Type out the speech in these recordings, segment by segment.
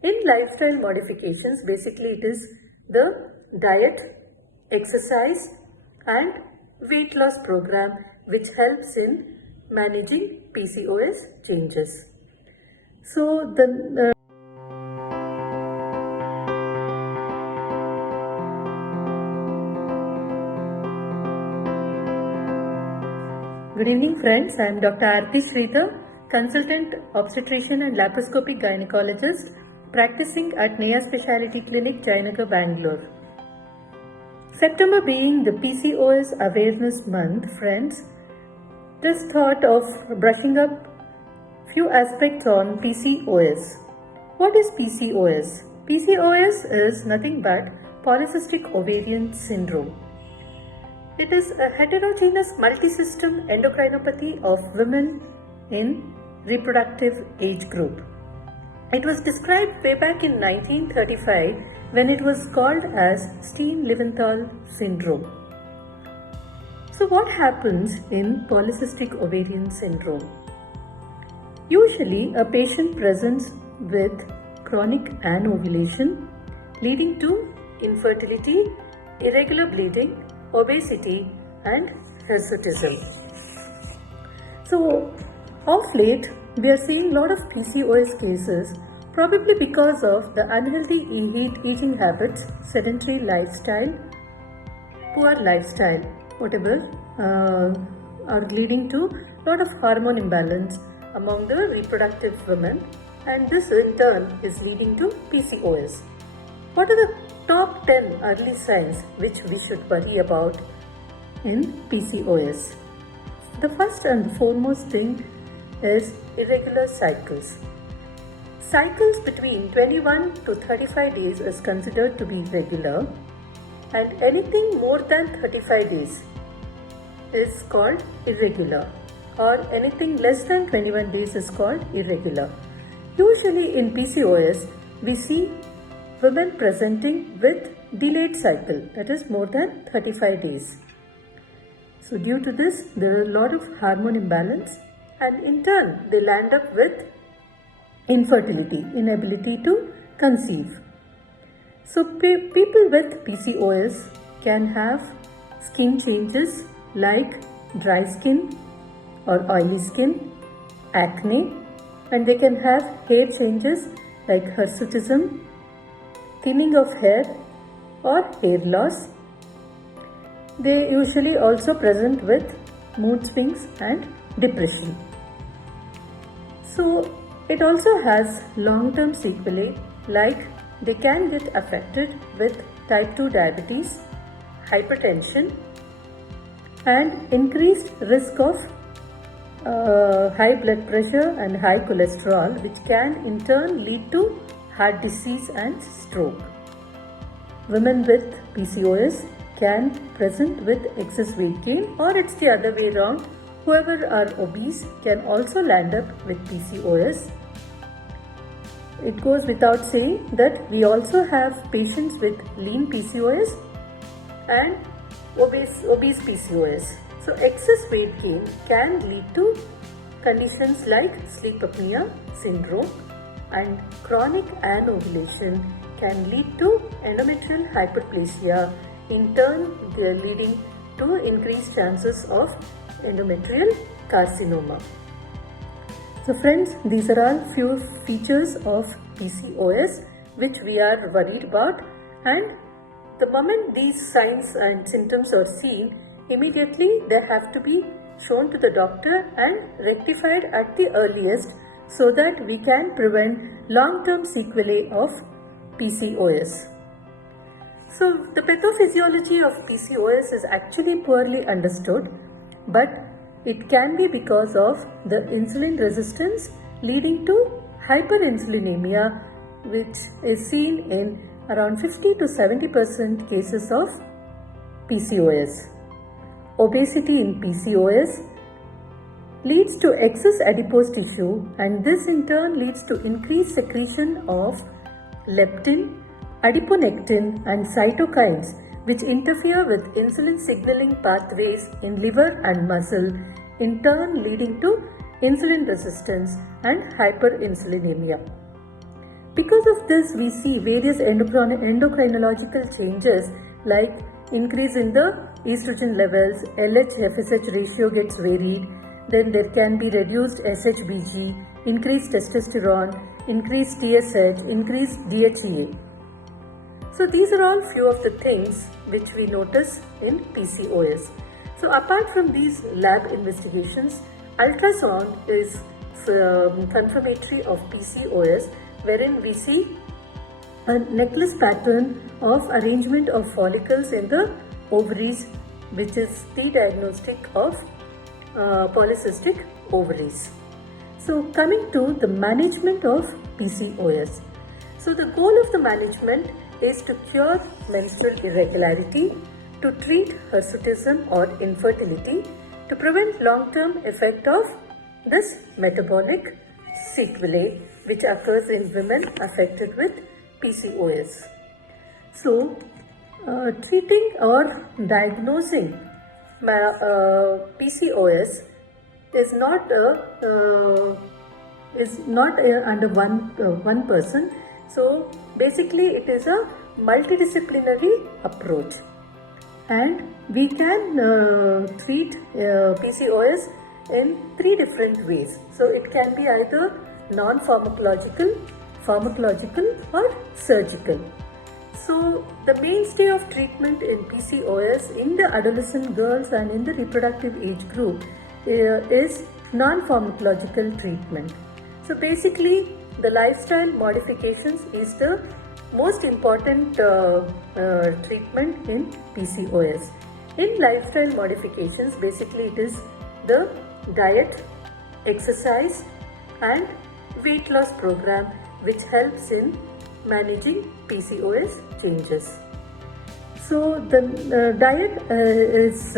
In lifestyle modifications, basically it is the diet, exercise and weight loss program which helps in managing PCOS changes. So Good evening friends, I am Dr. ARATHI SREEDHARA, Consultant Obstetrician and Laparoscopic Gynecologist practicing at Neha Specialty Clinic, Jayanagar, Bangalore. September being the PCOS Awareness Month, friends, just thought of brushing up few aspects on PCOS. What is PCOS? PCOS is nothing but polycystic ovarian syndrome. It is a heterogeneous multisystem endocrinopathy of women in reproductive age group. It was described way back in 1935 when it was called as Steen-Leventhal syndrome. So what happens in polycystic ovarian syndrome? Usually a patient presents with chronic anovulation leading to infertility, irregular bleeding, obesity and hirsutism. So of late we are seeing a lot of PCOS cases, probably because of the unhealthy eating habits, sedentary lifestyle, poor lifestyle, whatever are leading to a lot of hormone imbalance among the reproductive women, and this in turn is leading to PCOS. What are the top 10 early signs which we should worry about in PCOS? The first and foremost thing is irregular cycles. Cycles between 21 to 35 days is considered to be regular, and anything more than 35 days is called irregular, or anything less than 21 days is called irregular. Usually in PCOS we see women presenting with delayed cycle, that is more than 35 days. So due to this, there are a lot of hormone imbalance, and in turn they land up with infertility, inability to conceive. So people with PCOS can have skin changes like dry skin or oily skin, acne, and they can have hair changes like hirsutism, thinning of hair or hair loss. They usually also present with mood swings and depression. So it also has long-term sequelae, like they can get affected with type 2 diabetes, hypertension and increased risk of high blood pressure and high cholesterol, which can in turn lead to heart disease and stroke. Women with PCOS can present with excess weight gain, or it's the other way around. Whoever are obese can also land up with PCOS. It goes without saying that we also have patients with lean PCOS and obese PCOS. So excess weight gain can lead to conditions like sleep apnea syndrome, and chronic anovulation can lead to endometrial hyperplasia, in turn leading to increased chances of endometrial carcinoma. So friends, these are all few features of PCOS which we are worried about, and the moment these signs and symptoms are seen, immediately they have to be shown to the doctor and rectified at the earliest, so that we can prevent long-term sequelae of PCOS. So the pathophysiology of PCOS is actually poorly understood, but it can be because of the insulin resistance leading to hyperinsulinemia, which is seen in around 50 to 70% cases of PCOS. Obesity in PCOS leads to excess adipose tissue, and this in turn leads to increased secretion of leptin, adiponectin and cytokines, which interfere with insulin signaling pathways in liver and muscle, in turn leading to insulin resistance and hyperinsulinemia. because of this, we see various endocrinological changes like increase in the estrogen levels, LH-FSH ratio gets varied, then there can be reduced SHBG, increased testosterone, increased TSH, increased DHEA. So these are all few of the things which we notice in PCOS. So apart from these lab investigations, ultrasound is confirmatory of PCOS, wherein we see a necklace pattern of arrangement of follicles in the ovaries, which is the diagnostic of polycystic ovaries. So coming to the management of PCOS. So the goal of the management is to cure menstrual irregularity, to treat hirsutism or infertility, to prevent long-term effect of this metabolic sequelae which occurs in women affected with PCOS. So, treating or diagnosing PCOS is not under one person. So basically, it is a multidisciplinary approach, and we can treat PCOS in 3 different ways. So it can be either non-pharmacological, pharmacological, or surgical. So the mainstay of treatment in PCOS in the adolescent girls and in the reproductive age group is non-pharmacological treatment. So basically, the lifestyle modifications is the most important treatment in PCOS. In lifestyle modifications, basically it is the diet, exercise and weight loss program which helps in managing PCOS changes. So the diet is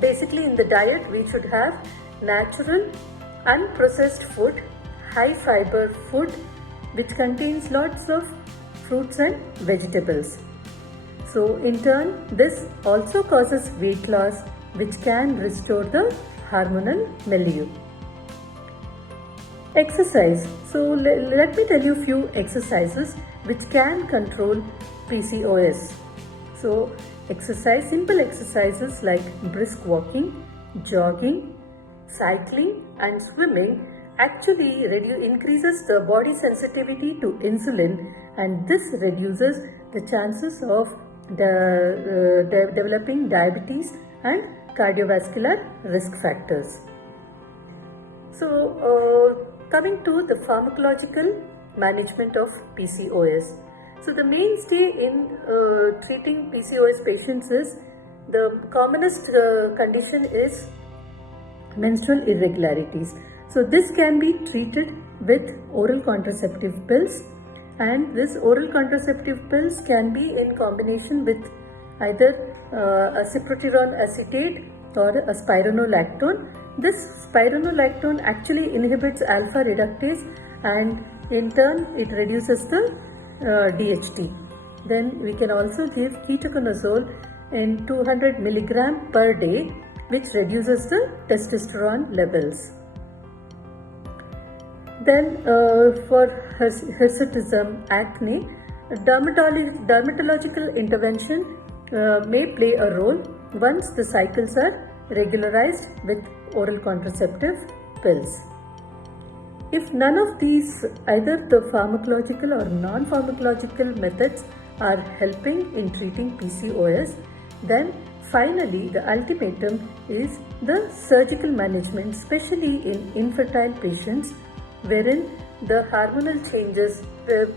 basically, in the diet we should have natural, unprocessed food, high fiber food which contains lots of fruits and vegetables. So in turn, this also causes weight loss which can restore the hormonal milieu. Exercise. So let me tell you a few exercises which can control PCOS. So exercise, simple exercises like brisk walking, jogging, cycling and swimming actually increases the body sensitivity to insulin, and this reduces the chances of developing diabetes and cardiovascular risk factors. So coming to the pharmacological management of PCOS. So the mainstay in treating PCOS patients is, the commonest condition is menstrual irregularities. So this can be treated with oral contraceptive pills, and this oral contraceptive pills can be in combination with either a cyproterone acetate or a spironolactone. This spironolactone actually inhibits alpha reductase, and in turn it reduces the DHT. Then we can also give ketoconazole in 200 mg per day, which reduces the testosterone levels. Then for hirsutism, acne, dermatological intervention may play a role once the cycles are regularized with oral contraceptive pills. If none of these, either the pharmacological or non-pharmacological methods are helping in treating PCOS, then finally the ultimatum is the surgical management, especially in infertile patients, wherein the hormonal changes,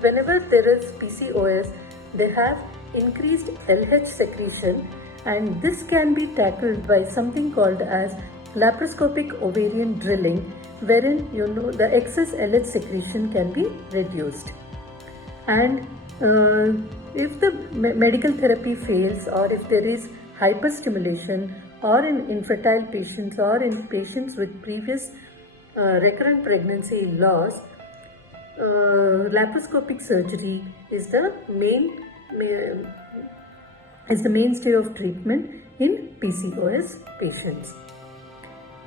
whenever there is PCOS, they have increased LH secretion, and this can be tackled by something called as laparoscopic ovarian drilling, wherein the excess LH secretion can be reduced. And if the medical therapy fails, or if there is hyperstimulation, or in infertile patients, or in patients with previous recurrent pregnancy loss, laparoscopic surgery is the mainstay of treatment in PCOS patients.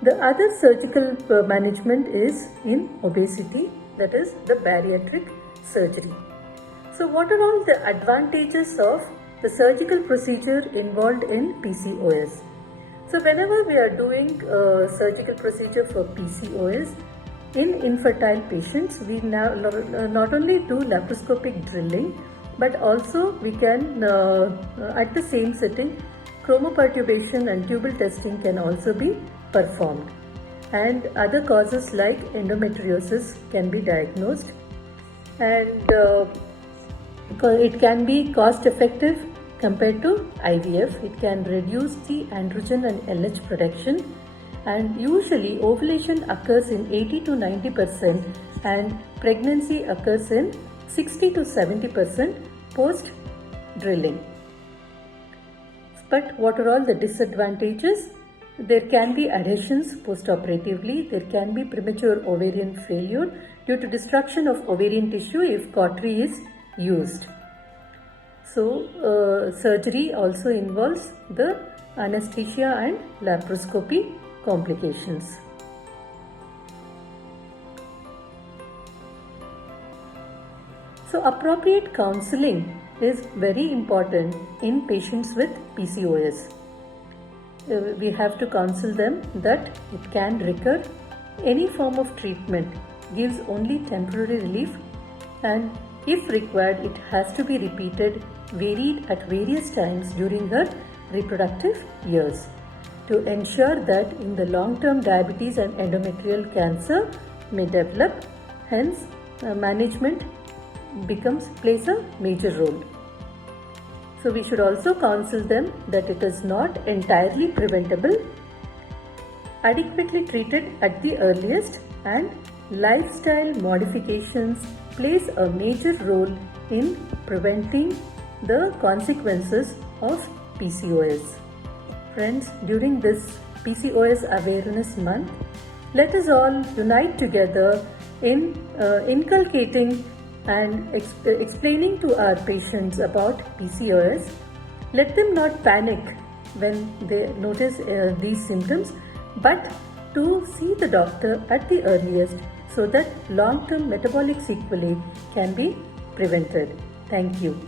The other surgical management is in obesity that is the bariatric surgery. So what are all the advantages of the surgical procedure involved in PCOS? So whenever we are doing a surgical procedure for PCOS, in infertile patients, we now not only do laparoscopic drilling, but also we can, at the same setting, chromoperturbation and tubal testing can also be performed. And other causes like endometriosis can be diagnosed. And it can be cost effective compared to IVF. It can reduce the androgen and LH production, and usually ovulation occurs in 80 to 90% and pregnancy occurs in 60 to 70% post drilling. But what are all the disadvantages? There can be adhesions post-operatively. There can be premature ovarian failure due to destruction of ovarian tissue if cautery is used. So, surgery also involves the anesthesia and laparoscopy complications. So, appropriate counseling is very important in patients with PCOS. We have to counsel them that it can recur. Any form of treatment gives only temporary relief, and if required, it has to be repeated, varied at various times during her reproductive years to ensure that in the long-term diabetes and endometrial cancer may develop. Hence, management plays a major role. So we should also counsel them that it is not entirely preventable, adequately treated at the earliest, and lifestyle modifications plays a major role in preventing the consequences of PCOS. Friends, during this PCOS Awareness Month, let us all unite together in inculcating and explaining to our patients about PCOS. Let them not panic when they notice these symptoms, but to see the doctor at the earliest so that long-term metabolic sequelae can be prevented. Thank you.